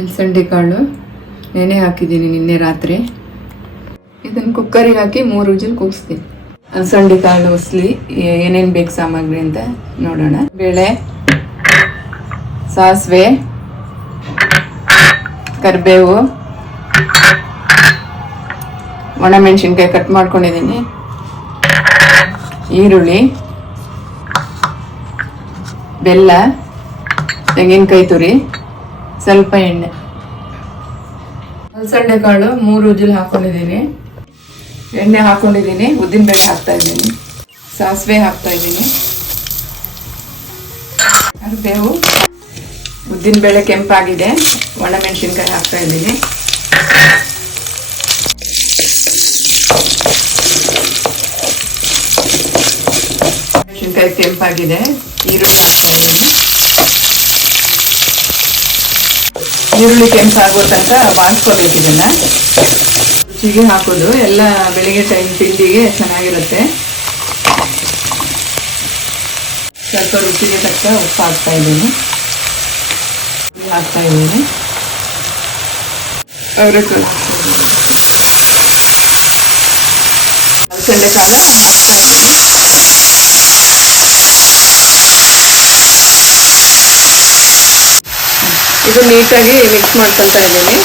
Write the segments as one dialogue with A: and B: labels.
A: ಎಲ್ಸಂಡೆ ಕಾಳು ನೆನೆ ಹಾಕಿದ್ದೀನಿ ನಿನ್ನೆ ರಾತ್ರಿ. ಇದನ್ನು ಕುಕ್ಕರಿಗೆ ಹಾಕಿ ಮೂರು ವಿಜಿಲ್ ಕೂಗಿಸ್ತೀನಿ. ಅಲಸಂಡೆ ಕಾಳು ಉಸ್ಲಿ ಏನೇನು ಬೇಕು ಸಾಮಗ್ರಿ ಅಂತ ನೋಡೋಣ. ಬೇಳೆ, ಸಾಸಿವೆ, ಕರಿಬೇವು, ಒಣಮೆಣಸಿನ್ಕಾಯಿ ಕಟ್ ಮಾಡ್ಕೊಂಡಿದ್ದೀನಿ. ಈರುಳ್ಳಿ, ಬೆಲ್ಲ, ತೆಂಗಿನಕಾಯಿ ತುರಿ. ಸ್ವಲ್ಪ ಎಣ್ಣೆ. ಅಲಸಂಡೆ ಕಾಳು ಮೂರು ಉಜ್ಜಲ್ ಹಾಕೊಂಡಿದ್ದೀನಿ. ಎಣ್ಣೆ ಹಾಕೊಂಡಿದ್ದೀನಿ ಉದ್ದಿನಬೇಳೆ ಹಾಕ್ತಾ ಇದ್ದೀನಿ. ಸಾಸಿವೆ ಹಾಕ್ತಾ ಇದ್ದೀನಿ. ಕರಿಬೇವು ಉದ್ದಿನಬೇಳೆ ಕೆಂಪಾಗಿದೆ. ಒಣಮೆಣಸಿನ್ಕಾಯಿ ಹಾಕ್ತಾ ಇದ್ದೀನಿ. ಮೆಣಸಿನ್ಕಾಯಿ ಕೆಂಪಾಗಿದೆ, ಈರುಳ್ಳಿ ಹಾಕ್ತಾ ಇದ್ದೀನಿ. ಈರುಳ್ಳಿ ಆಗೋ ತನಕ ಬಾಡಿಸ್ಕೋಬೇಕು ಇದನ್ನ. ರುಚಿಗೆ ಹಾಕೋದು. ಎಲ್ಲ ಬೆಳಿಗ್ಗೆ ಟೈಮ್ ತಿಂಡಿಗೆ ಚೆನ್ನಾಗಿರುತ್ತೆ. ಸ್ವಲ್ಪ ರುಚಿಗೆ ತಕ್ಕ ಉಪ್ಪು ಹಾಕ್ತಾ ಇದ್ದೀನಿ. ಹಾಕ್ತಾ ಇದ್ದೀನಿ. ಅವರೆಕಾಳು ಅಲಸಂಡೆ ಇದು ನೀಟಾಗಿ ಮಿಕ್ಸ್ ಮಾಡ್ಕೊತಾ ಇದ್ದೀನಿ.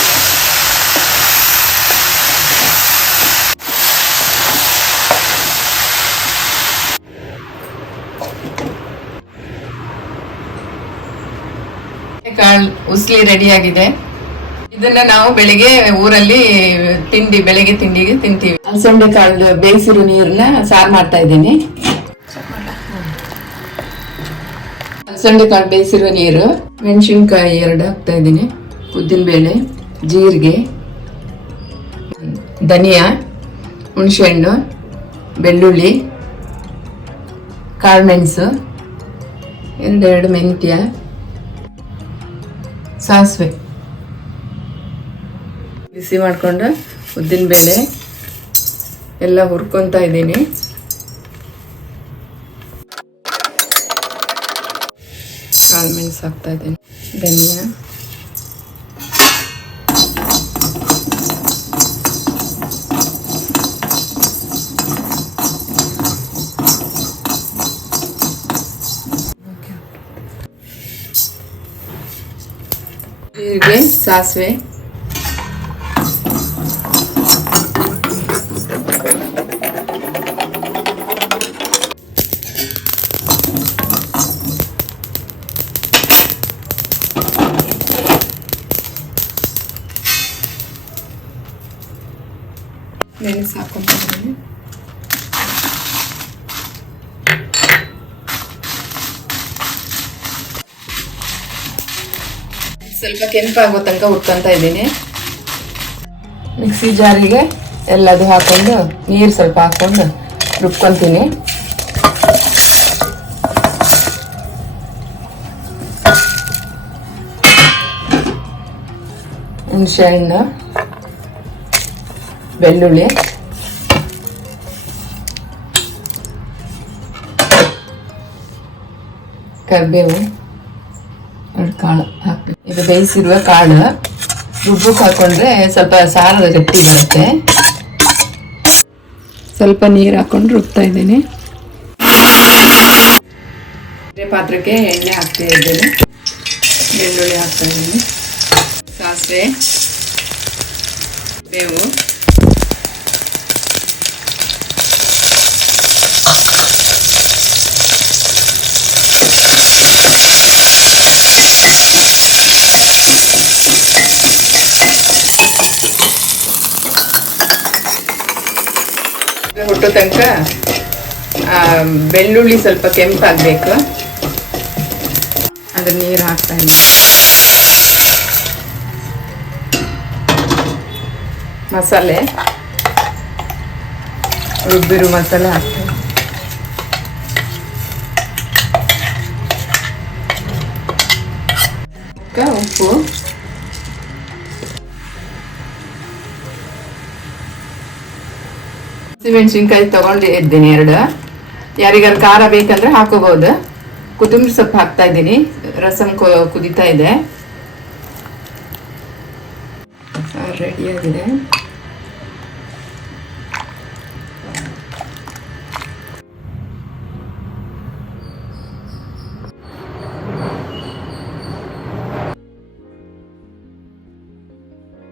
A: ಕಾಳು ಉಸ್ಲಿ ರೆಡಿ ಆಗಿದೆ. ಇದನ್ನ ನಾವು ಬೆಳಿಗ್ಗೆ ಊರಲ್ಲಿ ತಿಂಡಿ ಬೆಳಿಗ್ಗೆ ತಿಂಡಿಗೆ ತಿಂತೀವಿ. ಅಲಸಂಡೆ ಕಾಳು ಬೇಯಿಸಿರೋ ನೀರನ್ನ ಸಾರು ಮಾಡ್ತಾ ಇದ್ದೀನಿ. ಅಲಸಂಡೆ ಕಾಳು ಬೇಯಿಸಿರುವ ನೀರು. ಮೆಣಸಿನ್ಕಾಯಿ ಎರಡು ಹಾಕ್ತಾ ಇದ್ದೀನಿ. ಉದ್ದಿನಬೇಳೆ ಜೀರಿಗೆ, ಧನಿಯಾ, ಹುಣಸೆಹಣ್ಣು, ಬೆಳ್ಳುಳ್ಳಿ, ಕಾಳುಮೆಣಸು, ಎರಡೆರಡು ಮೆಂತ್ಯ, ಸಾಸಿವೆ. ಬಿಸಿ ಮಾಡಿಕೊಂಡು ಉದ್ದಿನಬೇಳೆ ಎಲ್ಲ ಹುರ್ಕೊತಾ ಇದ್ದೀನಿ. ಕಾಳು ಮೆಣಸು ಹಾಕ್ತಾ ಇದ್ದೀನಿ ಧನಿಯಾ ಜೀರಿಗೆ ಸಾಸಿವೆ ಮೆಣಸು ಹಾಕೊಂಡ್ಬಿಡ್ತೀನಿ ಸ್ವಲ್ಪ ಕೆಂಪಾಗೋ ತನಕ ಹುರ್ಕೊಂತ ಇದ್ದೀನಿ. ಮಿಕ್ಸಿ ಜಾರಿಗೆ ಎಲ್ಲದು ಹಾಕೊಂಡು, ನೀರು ಸ್ವಲ್ಪ ಹಾಕೊಂಡು ರುಬ್ಕೊತೀನಿ. ಹುಣಸೆ ಹಣ್ಣು. ಬೆಳ್ಳುಳ್ಳಿ. ಕರಿಬೇವು, ಎರಡು ಕಾಳು ಹಾಕ್ಬೇಕು. ಇದು ಬೇಯಿಸಿರುವ ಕಾಳು. ರುಬ್ಬಕ್ಕೆ ಹಾಕೊಂಡ್ರೆ ಸ್ವಲ್ಪ ಸಾರದ ಗಟ್ಟಿ ಬರುತ್ತೆ. ಸ್ವಲ್ಪ ನೀರು ಹಾಕೊಂಡು ರುಬ್ತಾ ಇದ್ದೀನಿ. ಪಾತ್ರಕ್ಕೆ ಎಣ್ಣೆ ಹಾಕ್ತಾ ಇದ್ದೇನೆ. ಬೆಳ್ಳುಳ್ಳಿ ಹಾಕ್ತಾ ಇದ್ದೀನಿ. ಸಾಸಿವೆ, ಬೇವು. ಹುಟ್ಟೋ ತನಕ ಬೆಳ್ಳುಳ್ಳಿ ಸ್ವಲ್ಪ ಕೆಂಪಾಗಬೇಕು. ಅದ್ರ ನೀರು ಹಾಕ್ತಾ ಇದ್ದೀನಿ ಮಸಾಲೆ. ರುಬ್ಬಿರು ಮಸಾಲೆ ಹಾಕ್ತೀನಿ. ಉಪ್ಪು. ಹಸಿಮೆಣಸಿನ್ಕಾಯಿ ತಗೊಂಡಿದ್ದೀನಿ ಎರಡು. ಯಾರಿಗಾರು ಖಾರ ಬೇಕಂದ್ರೆ ಹಾಕೋಬಹುದು ಕೊತ್ತಂಬರಿ ಸೊಪ್ಪು ಹಾಕ್ತಾ ಇದ್ದೀನಿ. ರಸಂ ಕುದಿತಾ ಇದೆ. ರೆಡಿ ರೆಡಿಯಾಗಿದೆ